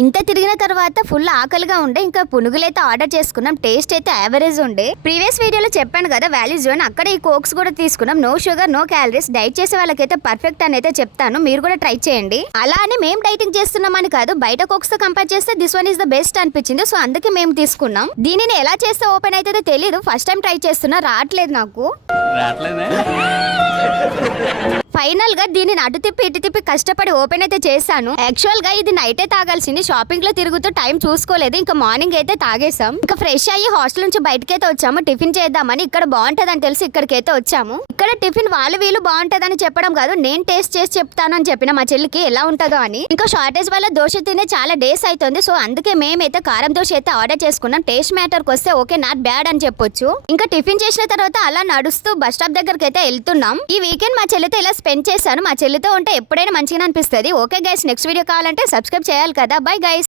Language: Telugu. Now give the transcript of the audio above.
ఇంత తిరిగిన తర్వాత ఫుల్ ఆకలిగా ఉండే ఇంకా పునుగులైతే ఆర్డర్ చేసుకున్నాం. టేస్ట్ అయితే యావరేజ్ ఉండే. ప్రీవియస్ వీడియోలో చెప్పాను కదా వాల్యూ జోన్, అక్కడ ఈ కోక్స్ కూడా తీసుకున్నాం. No sugar no calories. Diet చేసే వాళ్ళకైతే పర్ఫెక్ట్ అని అయితే చెప్తాను, మీరు కూడా ట్రై చేయండి. అలా అని మేము డైటింగ్ చేస్తున్నామని కాదు, బయట కోక్స్ తో కంపేర్ చేస్తే this one is the best అనిపించింది. సో అందుకే మేము తీసుకున్నాం. దీనిని ఎలా చేస్తే ఓపెన్ అయితే తెలియదు, ఫస్ట్ టైం ట్రై చేస్తున్నా, రావట్లేదు నాకు. ఫైనల్ గా దీనిని అటు తిప్పి ఇటు తిప్పి కష్టపడి ఓపెన్ అయితే చేశాను. యాక్చువల్ గా ఇది నైటే తాగాల్సింది, షాపింగ్ లో తిరుగుతూ టైం చూసుకోలేదు. ఇంకా మార్నింగ్ అయితే తాగేసాం. ఇంకా ఫ్రెష్ అయ్యి హాస్టల్ నుంచి బయటకైతే వచ్చాము. టిఫిన్ చేద్దామని, ఇక్కడ బాగుంటదని తెలిసి ఇక్కడికైతే వచ్చాము. ఇక్కడ టిఫిన్ వాళ్ళు వీళ్ళు బాగుంటదని చెప్పడం కాదు, నేను టేస్ట్ చేసి చెప్తాను అని చెప్పిన మా చెల్లికి ఎలా ఉంటుందో అని. ఇంకా షార్టేజ్ వల్ల దోశ తినే చాలా డేస్ అవుతుంది. సో అందుకే మేమైతే కారం దోశ అయితే ఆర్డర్ చేసుకున్నాం. టేస్ట్ మ్యాటర్ కి వస్తే ఓకే, నాట్ బ్యాడ్ అని చెప్పొచ్చు. ఇంకా టిఫిన్ చేసిన తర్వాత అలా నడుస్తూ బస్ స్టాప్ దగ్గరికి అయితే వెళ్తున్నాం. ఈ వీకెండ్ మా చెల్లితో ఇలా స్పెండ్ చేశాను. మా చెల్లితో ఉంటే ఎప్పుడైనా మంచిగా అనిపిస్తుంది. ఓకే గైస్, నెక్స్ట్ వీడియో కావాలంటే సబ్స్క్రైబ్ చేయాలి కదా. Bye guys.